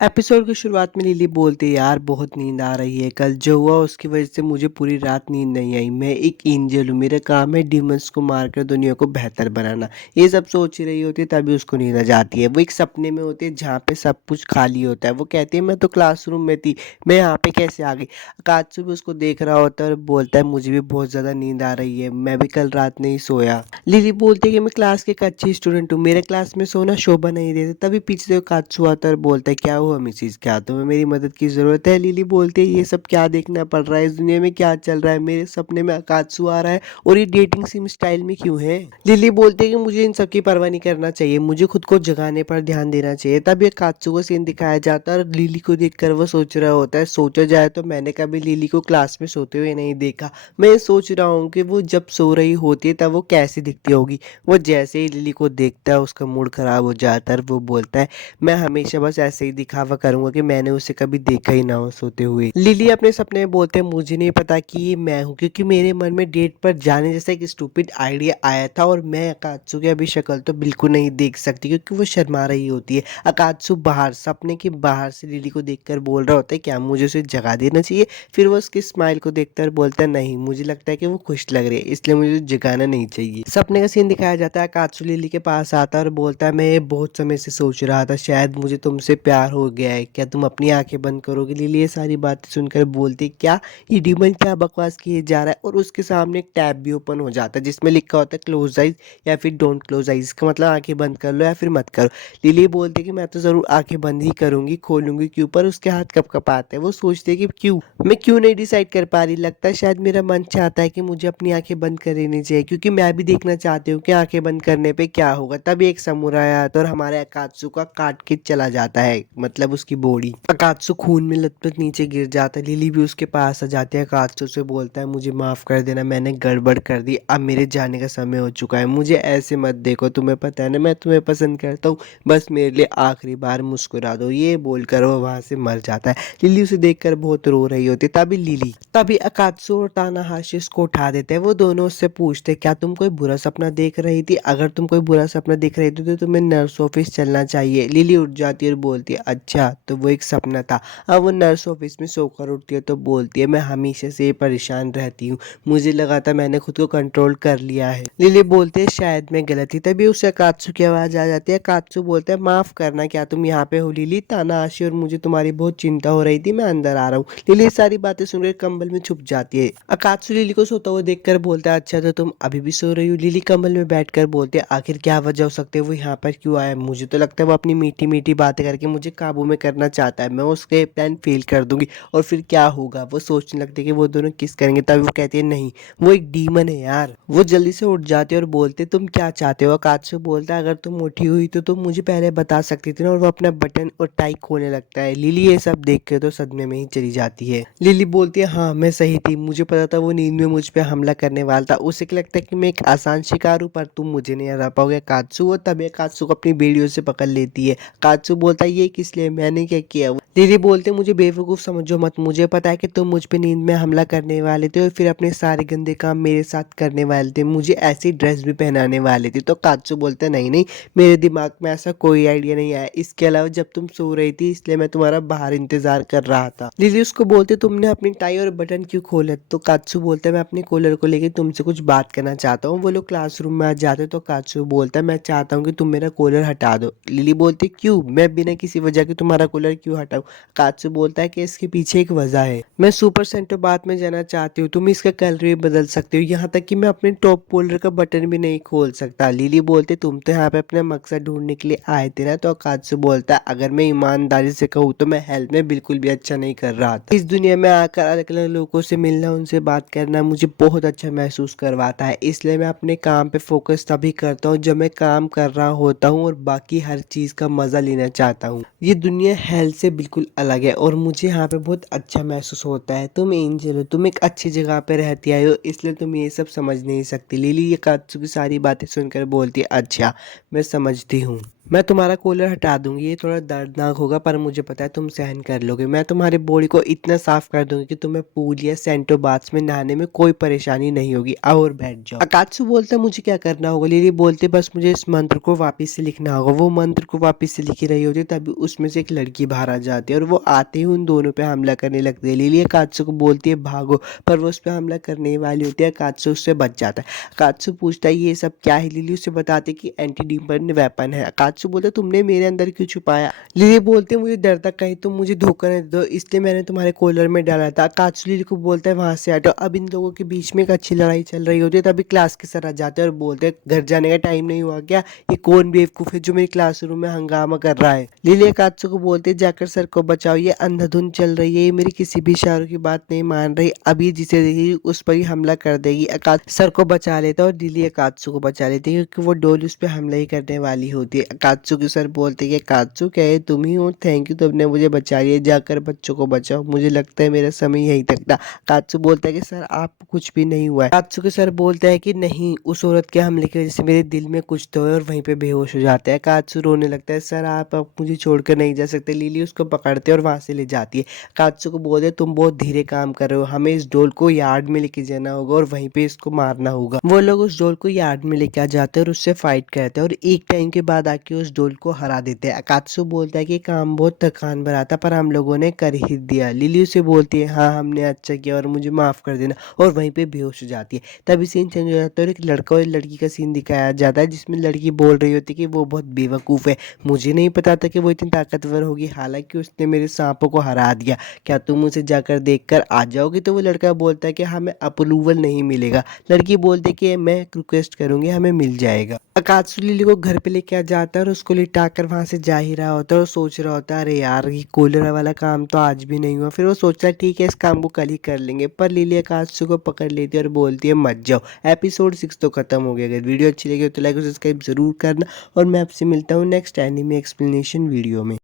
Episode की शुरुआत में लिली बोलती है, यार बहुत नींद आ रही है। कल जो हुआ उसकी वजह से मुझे पूरी रात नींद नहीं आई। मैं एक एंजल हूँ, मेरा काम है डीमंस को मारकर दुनिया को बेहतर बनाना। ये सब सोच ही रही होती है तभी उसको नींद आ जाती है। वो एक सपने में होती है जहाँ पे सब कुछ खाली होता है। वो कहती है मैं तो क्लासरूम में थी, मैं यहाँ पे कैसे आ गई। कात्सु भी उसको देख रहा होता है और बोलता है मुझे भी बहुत ज़्यादा नींद आ रही है, मैं भी कल रात नहीं सोया। लिली बोलती है कि मैं क्लास की एक अच्छी स्टूडेंट हूँ, मेरे क्लास में सोना शोभा नहीं देता। तभी पीछे से कात्सु आता है और बोलता है क्या हुआ मिसिस, क्या तुम्हें मेरी मदद की ज़रूरत है। लिली बोलती है ये सब क्या देखना पड़ रहा है, इस दुनिया में क्या चल रहा है, मेरे सपने में कात्सु आ रहा है और ये डेटिंग सिम स्टाइल में क्यों है। लिली बोलती है कि मुझे इन सब की परवाह नहीं करना चाहिए, मुझे खुद को जगाने पर ध्यान देना चाहिए। तब ये कात्सु का सीन दिखाया जाता है और लिली को देखकर वो सोच रहा होता है, सोचा जाए तो मैंने कभी लिली को क्लास में सोते हुए नहीं देखा। मैं सोच रहा हूँ कि वो जब सो रही होती है तब वो कैसी दिखती होगी। वो जैसे ही लिली को देखता है उसका मूड खराब हो जाता है। वो बोलता है मैं हमेशा बस ऐसे ही दिखावा करूंगा कि मैंने उसे कभी देखा ही ना हो सोते हुए। लिली अपने सपने में बोलते हैं मुझे नहीं पता कि ये मैं हूँ, क्योंकि मेरे मन में डेट पर जाने जैसा एक स्टूपिड आइडिया आया था और मैं अकात्सु की अभी शक्ल तो बिल्कुल नहीं देख सकती क्योंकि वो शर्मा रही होती है। अकात्सु बाहर सपने के बाहर से लिली को देखकर बोल रहा होता है क्या मुझे उसे जगा देना चाहिए। फिर वो उसकी स्माइल को देखता है बोलता है नहीं, मुझे लगता है कि वो खुश लग रही है इसलिए मुझे जगाना नहीं चाहिए। सपने का सीन दिखाया जाता है, कात्सु लिली के पास आता है और बोलता है मैं बहुत समय से सोच रहा था शायद मुझे तुमसे प्यार हो गया है, क्या तुम अपनी आंखें बंद करोगे। लिली ये सारी बातें सुनकर बोलती क्या ये डीमन क्या बकवास किए जा रहा है। और उसके सामने एक टैब भी ओपन हो जाता है जिसमें लिखा होता है क्लोज आइज या फिर डोंट क्लोज आइज, इसका मतलब आंखें बंद कर लो या फिर मत करो। लिली बोलती है कि मैं तो ज़रूर आंखें बंद ही करूंगी, खोलूंगी क्यों। पर उसके हाथ कप कपाते हैं। वो सोचती है कि क्यों मैं क्यों नहीं डिसाइड कर पा रही। लगता है शायद मेरा मन चाहता है कि मुझे अपनी आंखें बंद कर लेनी चाहिए क्योंकि मैं भी देखना चाहती हूँ कि आंखें बंद करने पे क्या होगा। तभी एक समुराई आता है और हमारे अकात्सु का काट के चला जाता है, मतलब उसकी बॉडी। अकात्सु खून में लथपथ नीचे गिर जाता है। लिली भी उसके पास आ जाती है, अकात्सु से बोलता है मुझे माफ़ कर देना, मैंने गड़बड़ कर दी, अब मेरे जाने का समय हो चुका है, मुझे ऐसे मत देखो, तुम्हें पता है ना मैं तुम्हें पसंद करता हूँ, बस मेरे लिए आखिरी बार मुस्कुरा दो। ये बोलकर वो वहाँ से मर जाता है। लिली उसे देखकर बहुत रो रही होती है। तभी अकात्सु और तानाहाशी उसको उठा देते हैं। वो दोनों उससे पूछते क्या तुम कोई बुरा सपना देख रही थी, अगर तुम कोई बुरा सपना देख रही थी तो तुम्हें नर्स ऑफिस चलना चाहिए। लिली उठ जाती है और बोलती है अच्छा तो वो एक सपना था। अब वो नर्स ऑफिस में सोकर उठती है तो बोलती है मैं हमेशा से परेशान रहती हूँ, मुझे लगा था मैंने खुद को कंट्रोल कर लिया है। लिली बोलती है शायद मैं गलत थी। तभी उसे अकात्सु की आवाज आ जाती है। अकात्सु बोलता है माफ करना, क्या तुम यहाँ पे हो लिली, तानाहाशी और मुझे तुम्हारी बहुत चिंता हो रही थी, मैं अंदर आ रहा हूँ। लिली सारी बातें सुनकर कंबल में छुप जाती है। अकात्सु लिली को सोता हुआ देखकर बोलता है अच्छा तो तुम अभी भी सो रही हो। लिली कंबल में बैठकर बोलती है आखिर क्या वजह हो सकती है, वो यहाँ पर क्यों आया। मुझे तो लगता है वो अपनी मीठी मीठी बातें करके मुझे काबू में करना चाहता है, मैं उसके प्लान फेल कर दूंगी और फिर क्या होगा। वो सोचने लगती है कि वो दोनों किस करेंगे। तभी वो कहती है नहीं वो एक डीमन है यार। वो जल्दी से उठ जाते और बोलते तुम क्या चाहते हो। अकात्सु बोलता है अगर तुम उठी हुई तो तुम मुझे पहले बता सकती थी ना। और वो अपना बटन और टाई खोलने लगता है। लिली ये सब देख के तो सदमे में ही चली जाती है। लिली बोलती है हाँ मैं सही थी, मुझे पता था वो नींद में मुझ पे हमला करने वाला था, उसे क्या लगता है कि मैं एक आसान शिकार हूँ पर तुम मुझे नहीं हरा पाओगे कात्सु। वो तभी कात्सु को अपनी बेड़ियों से पकड़ लेती है। कात्सु बोलता है ये किस लिए, मैंने क्या किया। लिली बोलते मुझे बेवकूफ़ समझो मत, मुझे पता है कि तुम मुझ पे नींद में हमला करने वाले थे और फिर अपने सारे गंदे काम मेरे साथ करने वाले थे, मुझे ऐसी ड्रेस भी पहनाने वाले थे। तो कात्सु बोलते नहीं नहीं, मेरे दिमाग में ऐसा कोई आइडिया नहीं आया, इसके अलावा जब तुम सो रही थी इसलिए मैं तुम्हारा बाहर इंतजार कर रहा था। लिली उसको बोलते तुमने अपनी टाई और बटन क्यों खोला। तो कात्सु बोलता है मैं अपने कॉलर को लेकर तुमसे कुछ बात करना चाहता हूँ। वो लोग क्लासरूम में आ जाते तो कात्सु बोलता है मैं चाहता हूँ कि तुम मेरा कॉलर हटा दो। लिली बोलती क्यों, मैं बिना किसी वजह के तुम्हारा कॉलर क्यों हटाऊँ। कात्सु बोलता है कि इसके पीछे एक वजह है, मैं सुपर सेंटर बात में जाना चाहती हूँ, तुम इसका कलर भी बदल सकते हो, यहाँ तक कि मैं अपने टॉप कॉलर का बटन भी नहीं खोल सकता। लिली बोलते तुम तो यहाँ पे अपना मकसद ढूंढने के लिए आए थे ना। तो कात्सु बोलता है अगर मैं ईमानदारी से कहूँ तो मैं हेल्थ में बिल्कुल भी अच्छा नहीं कर रहा था। इस दुनिया में आकर अलग अलग लोगों से मिलना, उनसे बात करना मुझे बहुत अच्छा महसूस करवाता है, इसलिए मैं अपने काम पे फोकस तभी करता हूँ जब मैं काम कर रहा होता हूँ और बाकी हर चीज़ का मज़ा लेना चाहता हूँ। ये दुनिया हेल्थ से बिल्कुल अलग है और मुझे यहाँ पे बहुत अच्छा महसूस होता है। तुम एंजल हो, तुम एक अच्छी जगह पे रहती आई हो, इसलिए तुम ये सब समझ नहीं सकती। लिली ये कात्सु की सारी बातें सुनकर बोलती है अच्छा मैं समझती हूँ। मैं तुम्हारा कूलर हटा दूँगी, ये थोड़ा दर्दनाक होगा पर मुझे पता है तुम सहन कर लोगे। मैं तुम्हारी बॉडी को इतना साफ़ कर दूँगी कि तुम्हें पूल या सेंटो बाथ्स में नहाने में कोई परेशानी नहीं होगी। आओ और बैठ जाओ। अकात्सु बोलता है मुझे क्या करना होगा? लिली बोलती है बस मुझे इस मंत्र को वापस से लिखना होगा। वो मंत्र को वापस से लिख ही रही होती है तभी उसमें से एक लड़की बाहर आ जाती है और वो आते ही उन दोनों पे हमला करने लगती है। लिली अकात्सु को बोलती है भागो, पर वो उस पे हमला करने ही वाली होती है। अकात्सु उससे बच जाता है। अकात्सु पूछता है ये सब क्या है? लिली उसे बताती है कि एंटी डीमन वेपन है। अकात्सु बोलता है तुमने मेरे अंदर क्यों छुपाया? लिली बोलते हैं मुझे डर था कहीं तुम मुझे धोखा न दे दो, इसलिए मैंने तुम्हारे कॉलर में डाला था। अकात्सु लिली को बोलता है वहां से हटो। अब इन लोगों के बीच में एक अच्छी लड़ाई चल रही होती है तभी क्लास के सर आ जाते हैं और बोलते हैं घर जाने का टाइम नहीं हुआ क्या? ये कौन बेवकूफ है जो मेरे क्लासरूम में हंगामा कर रहा है? लिली अकात्सु को बोलते हैं जाकर सर को बचाओ, ये अंधाधुंध चल रही है, ये मेरी किसी भी इशारों की बात नहीं मान रही, अभी जिसे देगी उस पर ही हमला कर देगी। अकात्सु सर को बचा लेता है और लिली अकात्सु को बचा लेती है क्योंकि वो डोली उस पर हमला ही करने वाली होती है। अकात्सु के सर बोलते हैं कि अकात्सु क्या है तुम ही हो, थैंक यू तुमने मुझे बचा लिया, जाकर बच्चों को बचाओ, मुझे लगता है मेरा समय यहीं तक था। अकात्सु बोलता है कि सर आप कुछ भी नहीं हुआ है। अकात्सु के सर बोलता है कि नहीं, उस औरत के हमले की वजह से मेरे दिल में कुछ तो है और वहीं पे बेहोश हो जाता है। अकात्सु रोने लगता है सर आप अब मुझे छोड़कर नहीं जा सकते। लिली उसको पकड़ते और वहां से ले जाती है। अकात्सु को बोलते हैं तुम बहुत धीरे काम कर रहे हो, हमें इस डोल को यार्ड में लेके जाना होगा और वहीं पे इसको मारना होगा। वो लोग उस डोल को यार्ड में लेके आ जाते हैं और उससे फाइट करते हैं और एक टाइम के बाद आके उस डोल को हरा देते हैं। अकात्सु बोलता है कि काम बहुत थकान भरा था पर हम लोगों ने कर ही दिया। लिली उसे बोलती है हाँ हमने अच्छा किया और मुझे माफ कर देना, और वहीं पे बेहोश हो जाती है। तभी सीन चेंज हो जाता है और एक लड़का और लड़की का सीन दिखाया जाता है जिसमें लड़की बोल रही होती है कि वो बहुत बेवकूफ़ है, मुझे नहीं पता था कि वो इतनी ताकतवर होगी, हालांकि उसने मेरे सांपों को हरा दिया, क्या तुम उसे जाकर देख कर आ जाओगी? तो वो लड़का बोलता है कि हमें अप्रूवल नहीं मिलेगा। लड़की बोलती है कि मैं रिक्वेस्ट करूंगी हमें मिल जाएगा। अकात्सु लिली को घर पे लेके आ जाता है और उसको लिटा कर वहां से जा ही रहा होता है और सोच रहा होता है अरे यार ये कॉलर वाला काम तो आज भी नहीं हुआ। फिर वो सोचता है ठीक है इस काम को कल ही कर लेंगे, पर लिली अकात्सु को पकड़ लेती है और बोलती है मत जाओ। एपिसोड 6 तो खत्म हो गया। अगर वीडियो अच्छी लगी हो तो लाइक और सब्सक्राइब जरूर करना और मैं आपसे मिलता हूँ नेक्स्ट एनिमे एक्सप्लेनेशन वीडियो में।